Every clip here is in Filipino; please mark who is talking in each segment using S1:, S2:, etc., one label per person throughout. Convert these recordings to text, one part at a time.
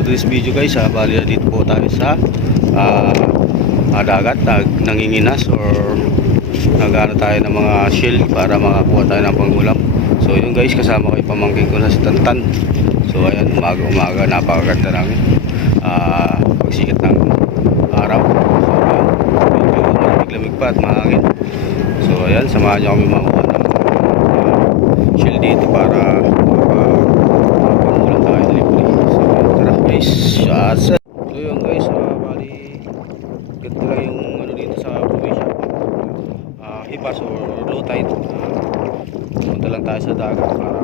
S1: today's video guys, ah, bali na dito po tayo sa ah, ah, dagat, nag, nanginginas or nagano tayo ng mga shell para makakuha tayo ng pangulam. So yun guys, kasama ko pamangkin ko na si Tantan. So ayan, umaga umaga, napakaganda namin. Ah, pagsikat ng araw. So ayan, medyo malamig-lamig pa at mahangin. So ayan, samahan niyo kami makuha ng ah, shell dito para makapangulam tayo libre. So ayan, tara guys, shots. So yun guys, ah, bali ganito lang yung ano dito sa probinsya. Ah, hipas or low tide. Ah, punta lang tayo sa dagat para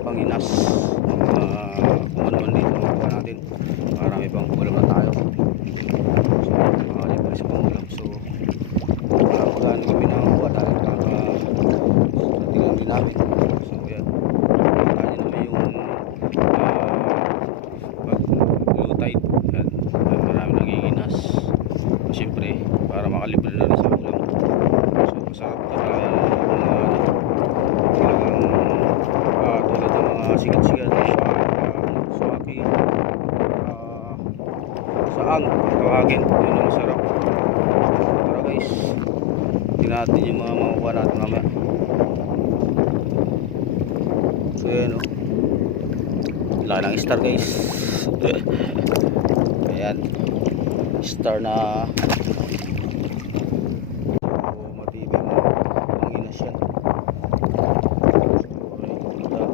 S1: panginas ng mga kung ano man dito natin. Marami pang ulam na tayo. So, mga libre sa pangulam. So, wala ko gaano kami nakakuha dahil kaka tingnan din namin. So, yan. Kita nyo naman yung ah, pag low tide. Yan. Yan, marami nanginginas. Siyempre, para makalibre na rin sa ulam. So, masarap talaga yung mga ano, talagang ah, tulad ng mga sigat-sigat sa uh, swaki ah, saang kawagin yun ang masarap tara guys tingnan natin yung mga makukuha natin mamaya. So yan o laki ng star guys. Ayan. Star na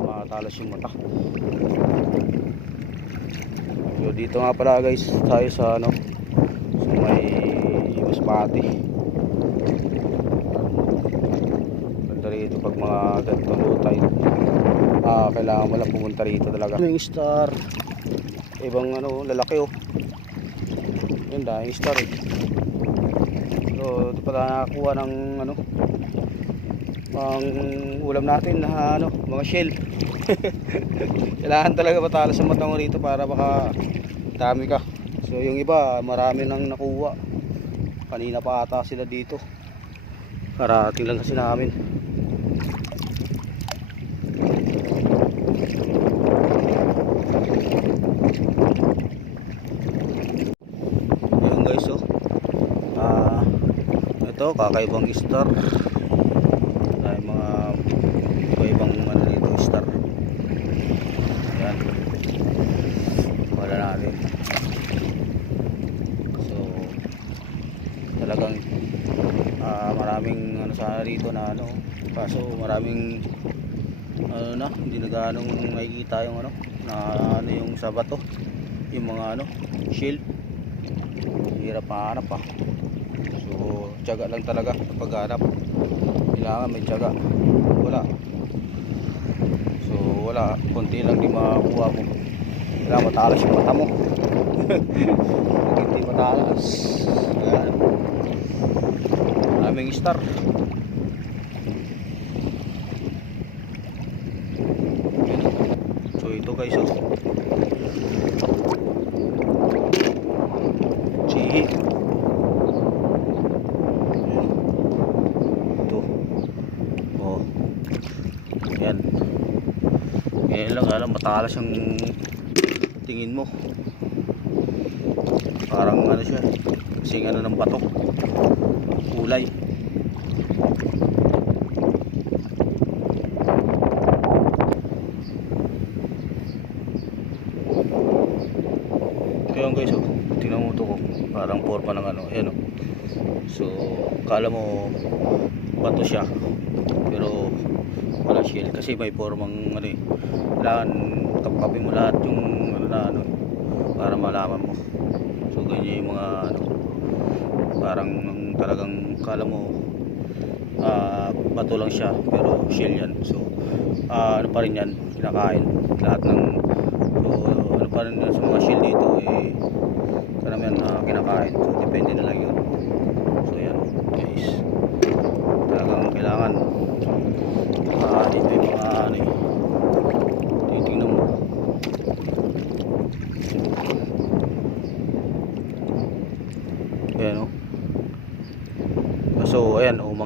S1: matalas yung mata dito nga pala guys tayo sa ano sa may Masbate ganda rito pag mga ganito low tide. Ah kailangan mo lang pumunta rito talaga. Yung star? Ibang ano lalaki oh. Yun dahil star eh. So ito pa tayo nakakuha ng ano pang ulam natin na ano mga shell. Kailangan talaga matalas ang mata mo rito para baka dami ka. So yung iba marami nang nakuha. Kanina pa ata sila dito. Karating lang kasi namin. Yun guys oh. Ah ito kakaibang star tayo mga iba-ibang ano dito star yan wala natin so talagang ah, maraming ano sana rito na ano. Kaso maraming ano na hindi na ganong nakikita yung ano na ano yung sa bato. Yung mga ano shield. Hirap mahanap pa so tiyaga lang talaga pag hanap. Kailangan may tiyaga. Wala wala. Konti lang di makakuha mo. Kailangan matalas yung mata mo. Pag hindi matalas. Yan maraming star. So ito guys oh. Chihi. Yan. Ito. Oh. Yan. Yan lang alam matalas ang tingin mo. Parang ano siya. Kasing ano ng batok. Kulay. Kaya guys, oh, tingnan mo ito ko. Parang forma ng ano, ayan oh. So, kala mo bato siya. Shell kasi may formang ano eh. Kailangan kapkapin mo lahat yung ano na ano para malaman mo. So, ganyan yung mga ano parang talagang kala mo ah, bato lang siya pero shell yan. So, ah, ano pa rin yan, kinakain lahat ng so, ano pa rin sa mga shell dito eh karamihan na kinakain so depende na lang yun so yan guys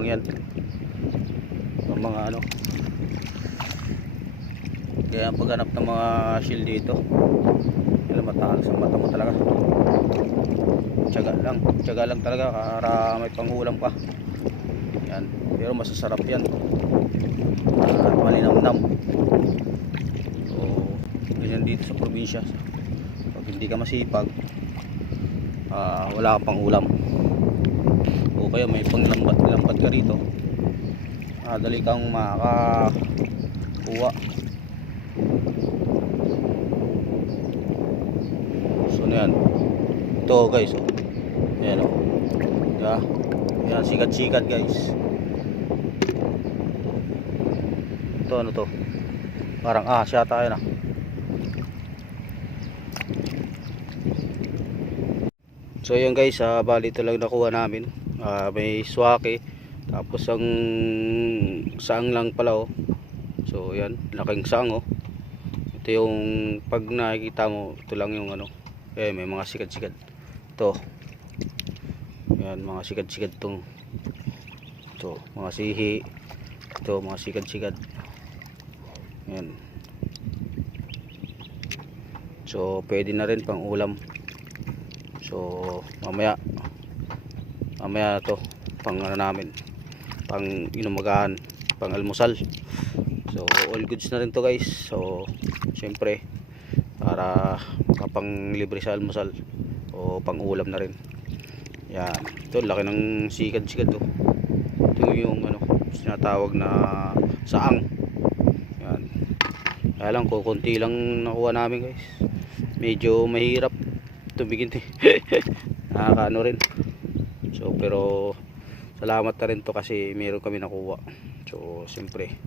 S1: yan. Ng mga ano. Kaya ang paghanap ng mga shield dito alam matakas ang mata mo talaga. Tiyaga lang tiyaga lang talaga para may pangulam pa. Yan pero masasarap yan. At malinamnam. So ganyan dito sa probinsya. Pag hindi ka masipag uh, wala kang pangulam o kaya may panglambat-lambat ka rito. Ah, dali kang makakakuha. So ano yan? Ito guys oh. yan o yeah. yan sikat-sikat guys. Ito ano to? Parang ah siya tayo na So yun guys, ah, bali ito nakuha namin. Ah, may swake. Tapos ang saang lang pala oh. So yan, laking saang oh. Ito yung pag nakikita mo, ito lang yung ano. Eh may mga sikat-sikat. Ito. Yan, mga sikat-sikat tong. Ito, mga sihi. Ito, mga sikat-sikat. Yan. So pwede na rin pang ulam. So mamaya mamaya to pang ano namin pang inumagaan pang almusal. So all goods na rin to guys. So syempre para kapang libre sa almusal o pang ulam na rin. Yan. Ito laki ng sikad sikad to ito yung ano sinatawag na saang. Yan. Kaya lang kukunti lang nakuha namin guys. Medyo mahirap tumigin eh. Nakakaano rin so pero salamat na rin to kasi meron kami nakuha. So siyempre.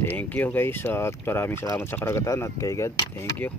S1: Thank you guys at maraming salamat sa karagatan at kay God. Thank you